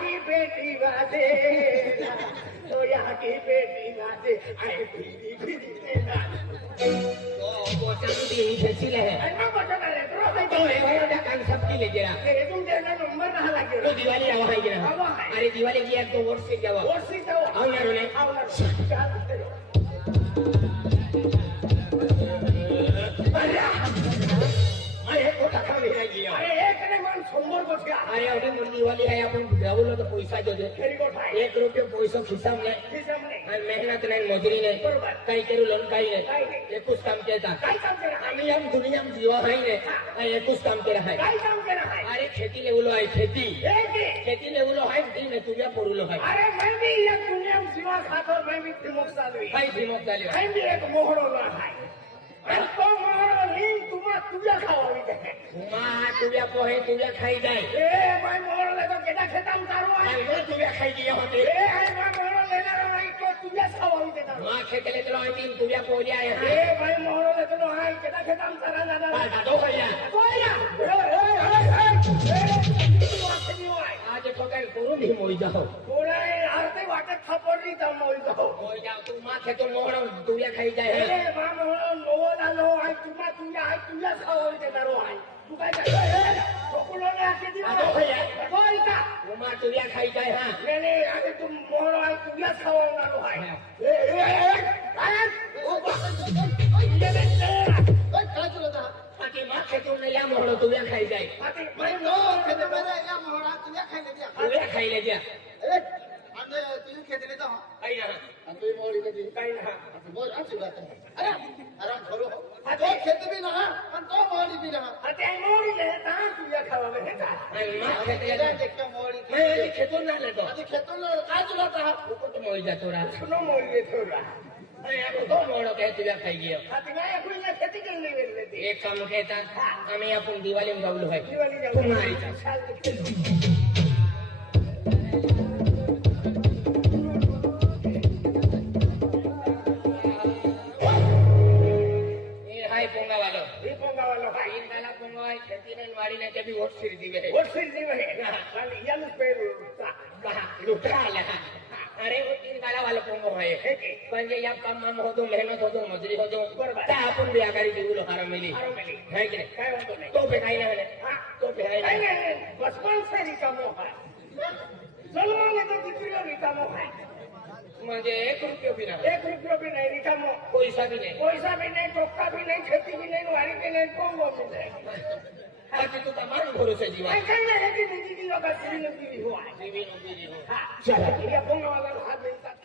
की बेटी वादे तो यहाँ की बेटी वादे आए फिरी फिरी तो बोचन दिन खेची ले है अन्ना बचा करे तो है भाई ना कान सब की ले जरा ये तुम देना नंबर ना लगे तो दिवाली आवा है जरा अरे दिवाली की यार 2 वर्ष से जावा और सी तो आओ ना रोने अरे तो काका मेरा गया अरे एक ने मन संबर बच गया अरे अरे मोर दिवाली है अपन जावलो तो पैसा दे दे फेरी को ठाई 1 रुपया पैसा खिसा में किसम ने मेहनत नहीं मजूरी नहीं बरोबर काही करू लोन काही नाही एकूच काम केता काय काम केलं आम्ही हम दुनिया में जीवा है ने एकूच काम केला है काय काम केलं आहे अरे खेती लेवलो है खेती एक खेती लेवलो है दिन तुझ्या पोरुलो है अरे मैं भी एक दुनिया में जीवा खातो मैं भी दिमोक चालू काही दिमक झाले मैं भी एक मोहरो ना है आणि तो मोहरो नीन तुम्हा तुझ्या खावावी आहे मा तुझ्या पोहे तुझ्या खाई जाय ए मैं मोहरो ले तो केटा खेताम तारो आहे आणि तुझ्या खाई दिया होते ए आहे मैं मोहरो लेणार नाही तो तुझ्या खावावी देणार मा खेतले तो आहे तीन तुझ्या पोरी आहे ए मैं मोहरो ले तो आहे केटा खेताम तारा दादा दादो भैया कोया आज ठोकाय करून ही मोई जाओ कोणा आरते वाटत थापडली तर मोई जाओ मोई जाओ तू मा खेतो मोहरा तुझ्या खाई जाय ए मा मोहरो नवला लो आहे तुम्हा तुझ्या खावावी देणार आहे तू काय काय कोकुलोने आके दिला दादो भैया कोई का मा तुझ्या खाई जाय हा मैंने आगे तुम मोहरो आहे तुझ्या खावावणार आहे ए काय तुला आके मा खेतो ने या मोहरा तुझ्या खाई जाय आते मैं नो खेते मेरे या मोहरा तुझ्या खायले दिया तुझ्या खाईले द्या ए अंदे तुझी खेते लेता हूं काही ना अंदे मोहरी कधी काही ना बोल अच्छी बात है अरे आराम करो तो खेते भी ना और तो मोहरी भी ना अते मोहरी लेता तुझ्या खावावे हेता आणि मा खेते देख मोहरी मैं खेतो ना लेतो आधी खेतो ना काय चुलाता ऊपर मोई जातो रा सुनो मोहरी ले थोड़ा अरे यार तो मोड़ो के तुझ्या खाई गयो हाथी में कोई ना खेती करने वेले दे एक काम कहता आम्ही आपण दिवाळी में गावलो है दिवाळी जाऊ पुन्हा आईचा चाल ये हाय पोंगा वालो ही पोंगा वाला है तीन गाला पोंगा है खेती ने वाड़ी ने के भी वोट सिर दिवे है वोट सिर दिवे है खाली यालू पे कहा लुटा लगा अरे वो तीन गाला वाला पोंगो है म्हणजे या काम में हो तो मेहनत हो तो मजूरी हो तो बरोबर ता आपण भी आगारी दिवलो हार मिली है की नाही काय होतो नाही तो पे काही नाही तो पे आहे काय नाही बचपन से रिकामो है जन्माला तो कितीला रिकामो है म्हणजे 1 रुपया भी नाही 1 रुपया भी नहीं रिकामो पैसा भी नहीं टोका भी नहीं खेती भी नहीं वारी भी नहीं पोंगो भी नहीं आज तू तमाम भरोसे जीवा काय नाही की निधी लोक श्रीमंती हुआ है जीवी नोकरी हो हां चला या पोंगा वाला हात देतात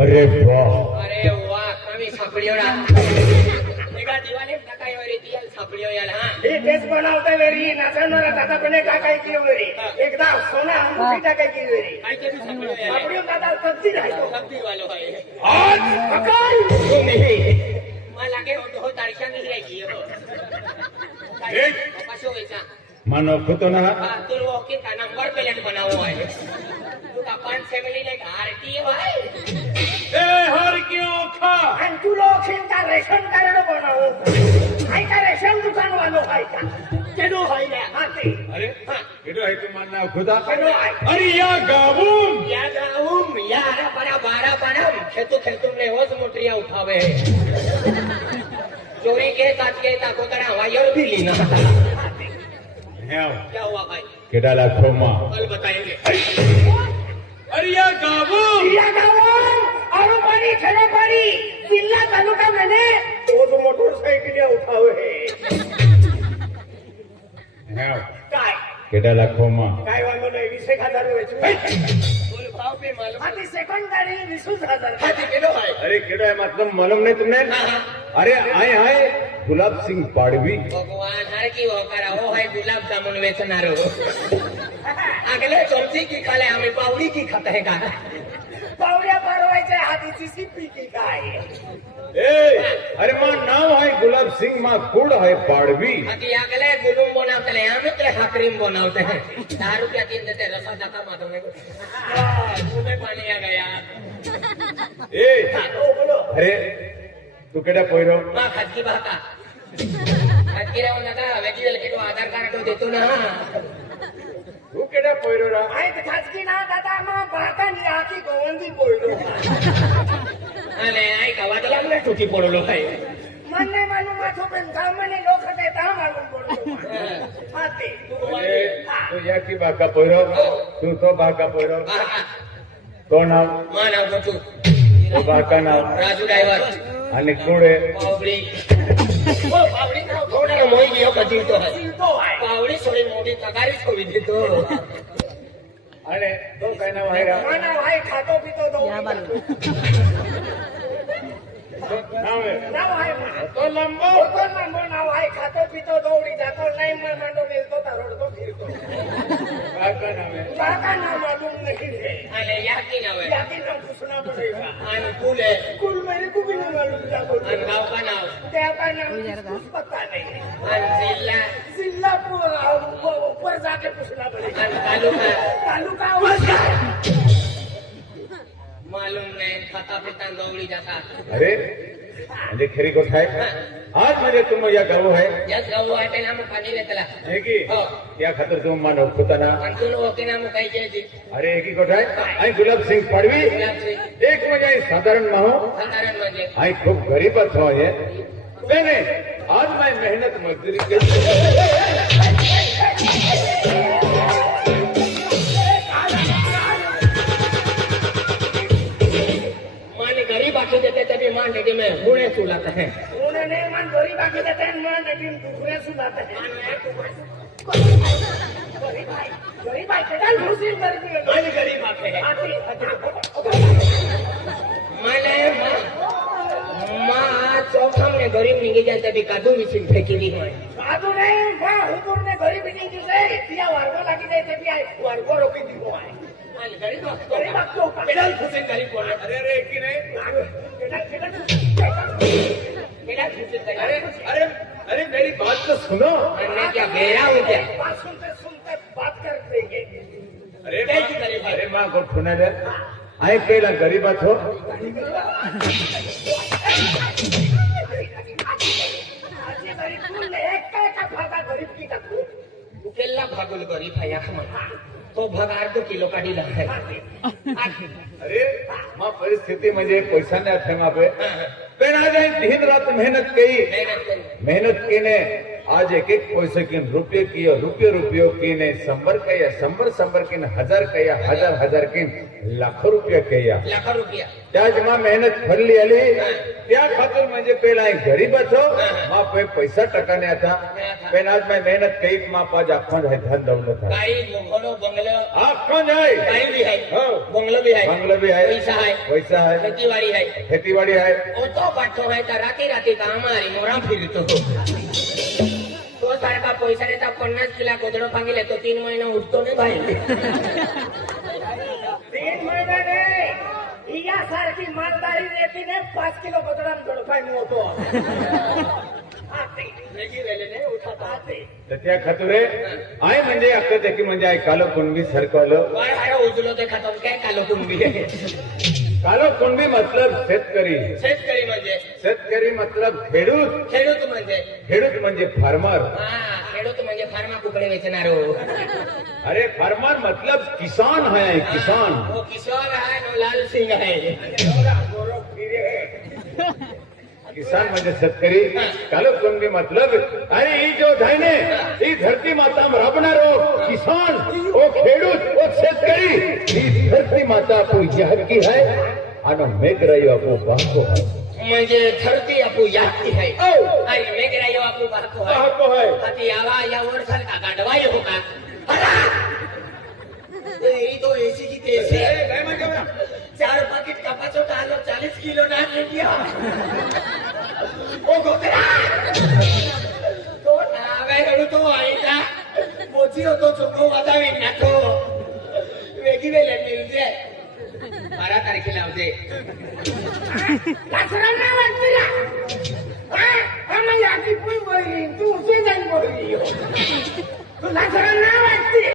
अरे वाह अरे वाह कमी सापडियो ना एका दिवाळी टाकाय वरी दियाल सापडियो याला हा हे तेच बनवता वेरी नाचणार दादा पण काय की वेरी एकदा सोना अंगूठीटा काय की वेरी काय ते सापडियो याला आपली दादा सब्जी राहतो सब्जी वालो है आज अकाल तुम्ही मला के हो तारख्या नहीं रही हो एक पासो वेचा मानो खुतो ना तू वो के का नंबर प्लेट बनाओ है तू का 5 फैमिली ने भारतीय है ए हर क्यों खा आणि तू लोक चिंता रेशन कार्ड बनवू काय का रेशन दुकान वालो आहे का केडो आहे ना हा ते अरे केडो है तू मानना खुदा केडो आहे अरे या गावूम यार बड़ा बारा बनम खेतू ने होश मोटरिया उठावे चोरी के साथ के ता कोतरा वायर भी लीना है क्या हुआ भाई केडा लाखो मा कल बताएंगे अरे या गावूम या गावात आरोपारी ठेरोपारी जिल्हा तालुका मध्ये रोज मोटरसायकल उठावे है काय केडा लाखो मा काय वांगो नाही 20,000 वेचू बोल भाव पे मालूम आधी सेकंडरी 20,000 हाथी किलो है अरे केडो है मतलब मालूम नहीं तुमने अरे आए हाय गुलाब सिंह पाड़वी भगवान हर की वो करा वो है गुलाब जामुन बेचनारो अगले चौथी की खाले हमें पावड़ी की खाते हैं का पावड्या पारवायच्या हातीची सिप्पी की काय अरे मां नाव आहे गुलाब सिंग मां कुड आहे पाडवी बाकी अगले गुलूम बनवतले आम्ही तले हा क्रीम बनवते 10 रुपया तीन देते रसा जाता माधवने तुम्हें पानी आ गया बोलो अरे तू केडा पोयरो मां खाजगी भाता खाजगी राहून नका वेगळी लकी तो आधार कार्ड देतो ना तू केडा पोयरो रा आय खाजगी ना दादा मां भाता नि आकी गोवंदी पोयलो अरे आई गावात लागले टुकी पडलो काय મને માલુમ માથો પણ ગામને લોક હતે તા માલુમ પડતો હાતે तू या की बाका पोयरो तू तो बाका पोयरो तो नाव માં નામ ગોચુ तो बाका नाव રાજુ ડ્રાઈવર आणि कुडे પાવડી ઓ પાવડી નો થોડા મોઈ ગયો કદી તો પાવડી છોડી મોટી તગારી છોડી દીધો અને तो काय नाव आहे रा માના ભાઈ ખાતો પીતો દો नाव आहे નાવ હાય तो लंबो તો નંબર નાવ હાય ખાતો પીતો દોડી જાતો નહીં માંડો મેલતો તારોડતો ફિરતો बाका नाव आहे કાકા ના માલુમ નહીં રે અને યાકી ના હોય યાકી નામ પૂછના પડેगा અને કુલ है कुल मेरे को भी नहीं मालूम जातो અને ગાવ કા નામ તે का नाम कुछ पता नहीं અને जिला ऊपर जाके पूछना पड़ेगा અને तालुका मालूम नहीं खाता पिता दौड़ी जाता अरे म्हणजे खरी गोष्ट आहे आज म्हणजे तुम या गाव आहे यस गाव आहे ते नाम पाणी लेतला हे की हो या खातर तुम मान होताना आणि तू ओके नाम काय जे अरे एक ही गोष्ट आहे आणि गुलाब सिंग पाडवी एक म्हणजे साधारण माहो साधारण म्हणजे आणि खूप गरीबच आहे मैंने आज मैं मेहनत मजदूरी की गरीब आके देते तभी मान रेडी में गुणे सुलाते हैं उन्होंने मान गरीब आके देते हैं मान रेडी में दुखरे सुलाते हैं गरीब भाई केदार मुस्लिम गरीब आके है माने मां चौथम ने गरीब निगे जाते तभी कादू विचिन फेंकीली है कादू नहीं मां हुजूर ने गरीब निगे जाते पिया वर्गो लागी जाते पिया वर्गो रोकी दियो है गरीब आपको केदार हुसैन गरीब बोल रहे अरे की नहीं अरे अरे मेरी बात तो सुनो मैं क्या गहरा हूँ क्या बात सुनते सुनते बात कर देंगे अरे माँ को सुना दे आए केला गरीबात हो केला भागुल गरीब है यहाँ तो भग 8 किलो काढी लागते अरे माँ परिस्थिति म्हणजे पैसा ने थे मापे पण आज दिन रात मेहनत की ने आज एक पैसे की रुपये की रुपये की ने 100 की 1000 हजार की लाखो रुपया लाखो रुपया त्याच मां मेहनत फरली आली त्या खातर म्हणजे पेला गरीबच हो मां पे पैसा टकाने आता पण आज मैं मेहनत कई मां पाज आखो है धन दौलत है काही मोहनो बंगलो आखो जाए काही भी है हो बंगलो भी है पैसा है खेतीबाड़ी है ओ तो पाठो है तर राती काम आली मोरा फिरतो तो सारखा पैसा देता 50 किलो गोदडो भांगिले तो 3 महिने उठतो नाही भाई 3 महिने नाही या सारखी मालदारी देती ने 5 किलो गोदडा जोडफाय मोठो त्या खातुरे आय म्हणजे अक्क देखी म्हणजे आय कालो कुणबी सरकवलं काय उजलो ते खातो काय कालो कुणबी कालो कुणबी मतलब शेतकरी म्हणजे मतलब खेडूत म्हणजे फार्मर खेडूत म्हणजे फार्मा कुकडे वेचणारो अरे फार्मर मतलब किसान है किसान वो किशोर है नो लाल सिंह है किसान म्हणजे शेतकरी कालो कुणबी मतलब अरे ही जो धायने ही धरती माता राबणारो किसान ओ खेडूत ओ शेतकरी ही धरती माता पूजा की है आणि मेघरायो आपो बाको है म्हणजे धरती आपू याती है आणि मेघरायो आपू बाको है हाती आवा या वर्षाल का गाडवाय हो का ये तो ऐसी की तेजी काय म्हणजे 4 पाकिट कपाचो आलो 40 किलो ना लिया ओ गोतरा तो नावे हडू तो आईला मोची होतो चोको वादावी नाको वेगी वेले मिलते मारा तारखेला होते लासरा नाव वाटते आम्हाला याची पण बोलली तू उशी जाईल बोलली तू लासरा नाव